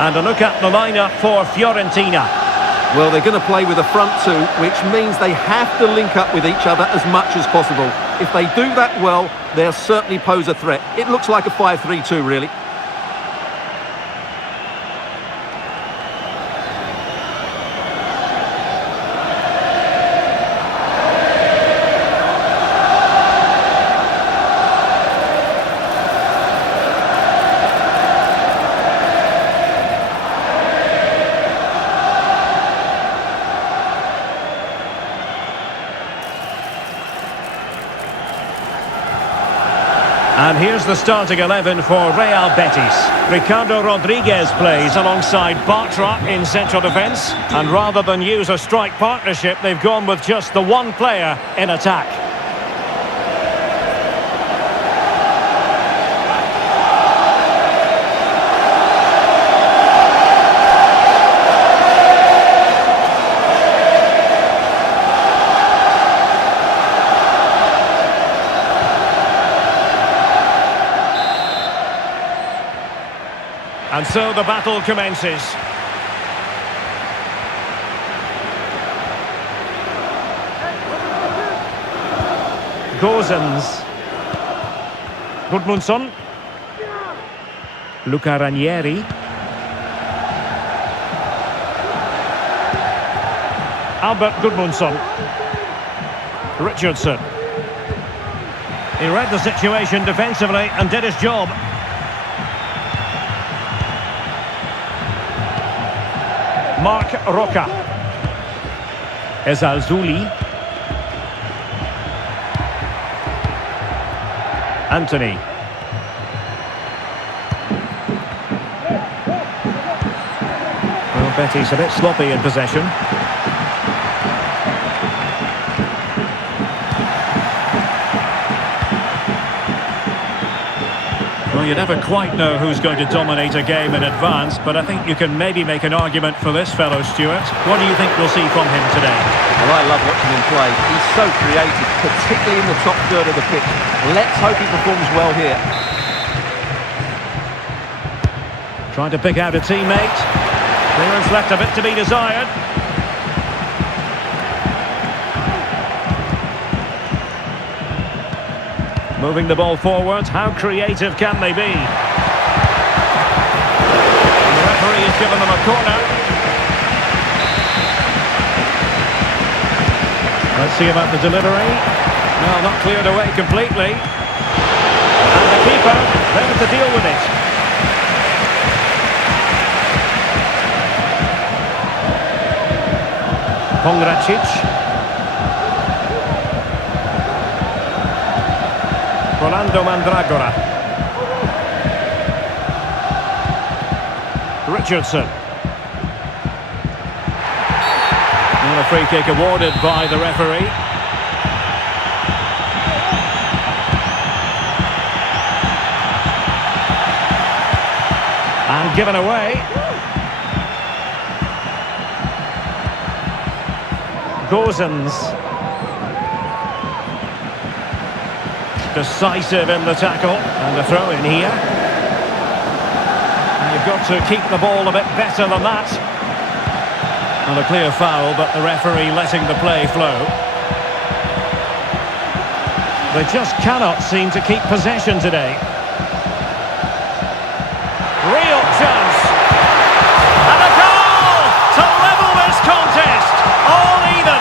And a look at the lineup for Fiorentina. Well, they're going to play with a front two, which means they have to link up with each other as much as possible. If they do that well, they'll certainly pose a threat. It looks like a 5-3-2, really. And here's the starting 11 for Real Betis. Ricardo Rodriguez plays alongside Bartra in central defence. And rather than use a strike partnership, they've gone with just the one player in attack. And so the battle commences. Gozens. Gudmundsson. Luca Ranieri. Albert Gudmundsson. Richardson. He read the situation defensively and did his job. Mark Roca. Ezalzouli. Anthony. Well, Betis a bit sloppy in possession. Well, you never quite know who's going to dominate a game in advance, but I think you can maybe make an argument for this fellow, Stuart. What do you think we'll see from him today? Well, I love watching him play. He's so creative, particularly in the top third of the pitch. Let's hope he performs well here. Trying to pick out a teammate. Clearance left a bit to be desired. Moving the ball forward, how creative can they be? And the referee has given them a corner. Let's see about the delivery. No, not cleared away completely. And the keeper there to deal with it. Pongracic. Rolando Mandragora. Richardson. And a free kick awarded by the referee. And given away. Gozens. Decisive in the tackle, and the throw in here. And you've got to keep the ball a bit better than that. And a clear foul, but the referee letting the play flow. They just cannot seem to keep possession today. Real chance. And a goal to level this contest. All even.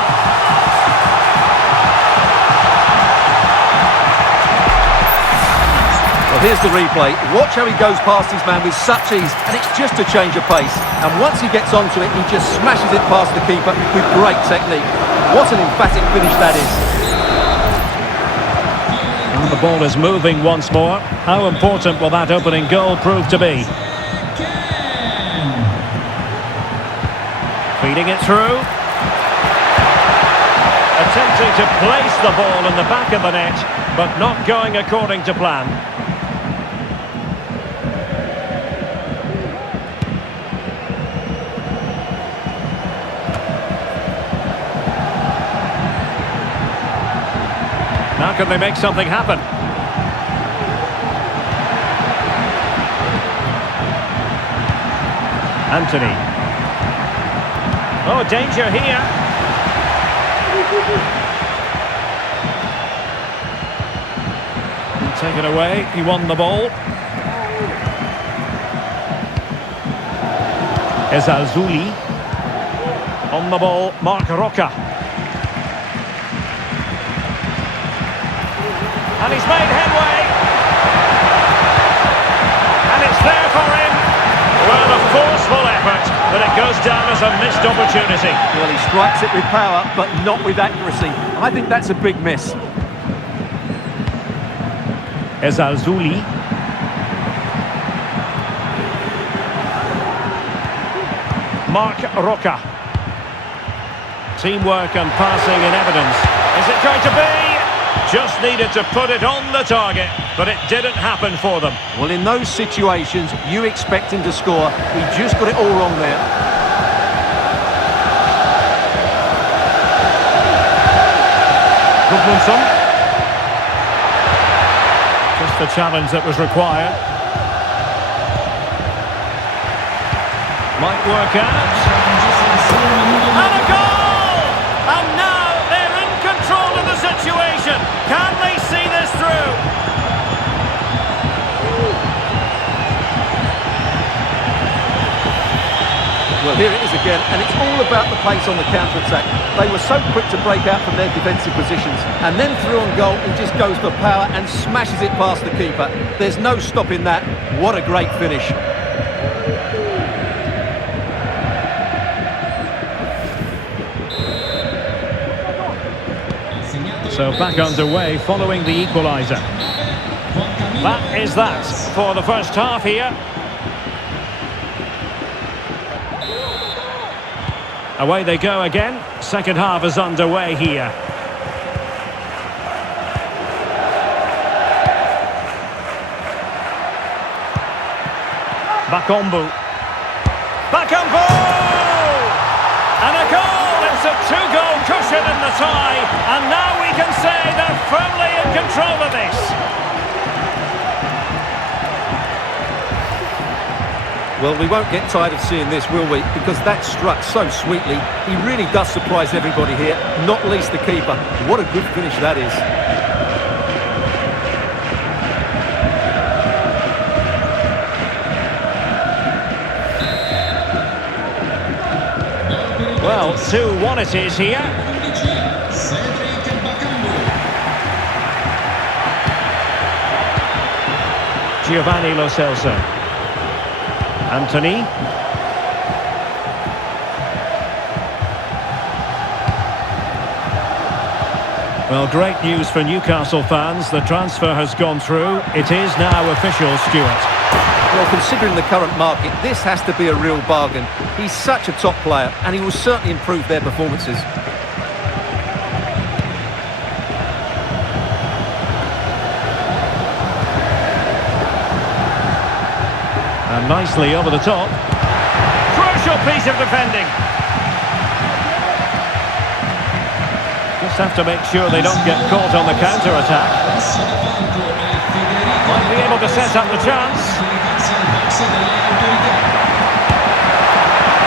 Here's the replay. Watch how he goes past his man with such ease, and it's just a change of pace. And once he gets onto it, he just smashes it past the keeper with great technique. What an emphatic finish that is. And the ball is moving once more. How important will that opening goal prove to be? Feeding it through. Attempting to place the ball in the back of the net, but not going according to plan. How can they make something happen? Anthony. Oh, danger here. Taken away, he won the ball. Ezalzouli. On the ball, Marc Roca. And he's made headway. And it's there for him. Well, a forceful effort, but it goes down as a missed opportunity. Well, he strikes it with power, but not with accuracy. I think that's a big miss. Ezalzouli. Marc Roca. Teamwork and passing in evidence. Is it going to be? Just needed to put it on the target, but it didn't happen for them. Well, in those situations, you expect him to score. He just got it all wrong there. Gudmundsson. Just the challenge that was required. Might work out. And a goal! And now they're in control of the situation. Can they see this through? Well, here it is again, and it's all about the pace on the counter-attack. They were so quick to break out from their defensive positions, and then through on goal, he just goes for power and smashes it past the keeper. There's no stopping that. What a great finish. So back underway following the equaliser. That is that for the first half here. Away they go again. Second half is underway here. Bakambu. Bakambu! And a goal! It's a two-goal cushion in the tie. And now we can say they're firmly in control of this. Well, we won't get tired of seeing this, will we? Because that struck so sweetly. He really does surprise everybody here, not least the keeper. What a good finish that is. Well, 2-1 it is here. Giovanni Lo Celso. Anthony. Well, great news for Newcastle fans. The transfer has gone through. It is now official, Stuart. Well, considering the current market, this has to be a real bargain. He's such a top player, and he will certainly improve their performances. And nicely over the top. Crucial piece of defending. Just have to make sure they don't get caught on the counter-attack. Might be able to set up the chance.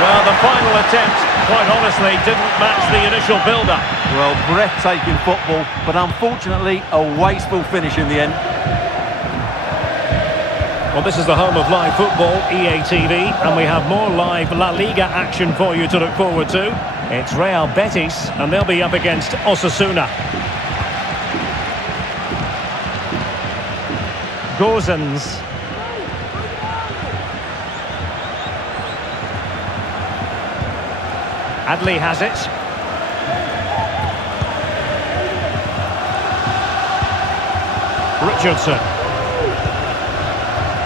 Well, the final attempt, quite honestly, didn't match the initial build-up. Well, breathtaking football, but unfortunately a wasteful finish in the end. Well, this is the home of live football, EA TV, and we have more live La Liga action for you to look forward to. It's Real Betis, and they'll be up against Osasuna. Gozens. Adley has it. Richardson.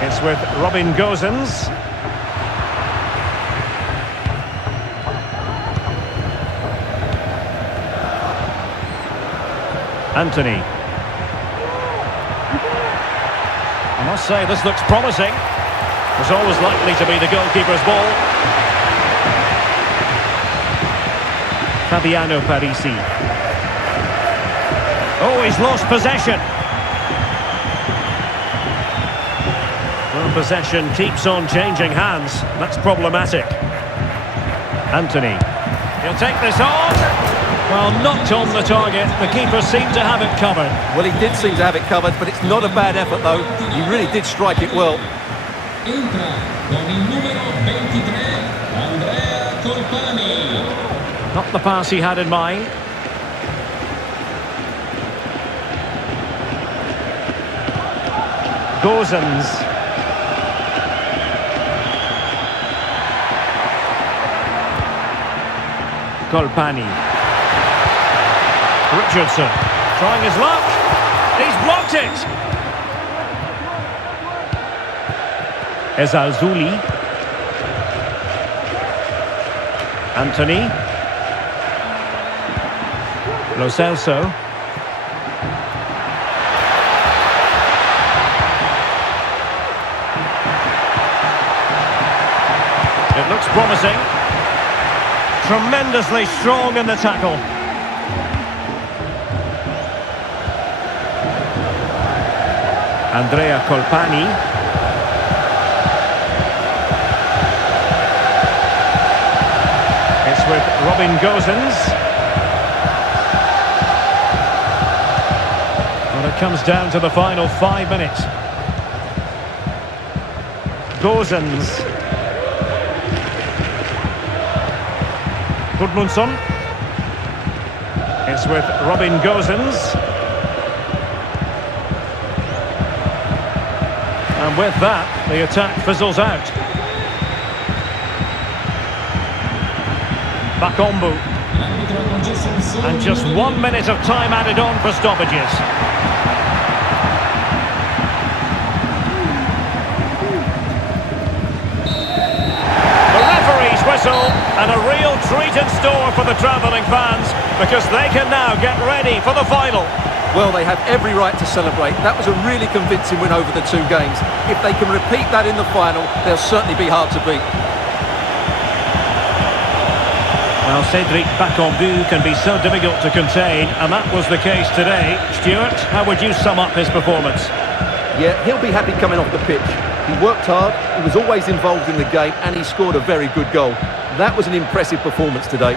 It's with Robin Gozens. Anthony. I must say, this looks promising. It's always likely to be the goalkeeper's ball. Fabiano Parisi. Oh, he's lost possession. Well, And possession keeps on changing hands. That's problematic. Anthony. He'll take this on. Well, not on the target. The keeper seemed to have it covered. Well, he did seem to have it covered, but it's not a bad effort, though. He really did strike it well. Entra con il numero 23, Andrea Colpani. Not the pass he had in mind. Gozens. Colpani. Richardson trying his luck. He's blocked it. Ezalzouli. Anthony. Lo Celso. It looks promising. Tremendously strong in the tackle. Andrea Colpani. It's with Robin Gozens. Well, it comes down to the final 5 minutes. Gozens. Gudmundsson. It's with Robin Gozens. And with that, the attack fizzles out. Bakombu. And just 1 minute of time added on for stoppages. The referee's whistle, and a real treat in store for the travelling fans, because they can now get ready for the final. Well, they have every right to celebrate. That was a really convincing win over the 2 games. If they can repeat that in the final, they'll certainly be hard to beat. Well, Cedric Bakambu can be so difficult to contain, and that was the case today. Stuart, how would you sum up his performance? Yeah, he'll be happy coming off the pitch. He worked hard, he was always involved in the game, and he scored a very good goal. That was an impressive performance today.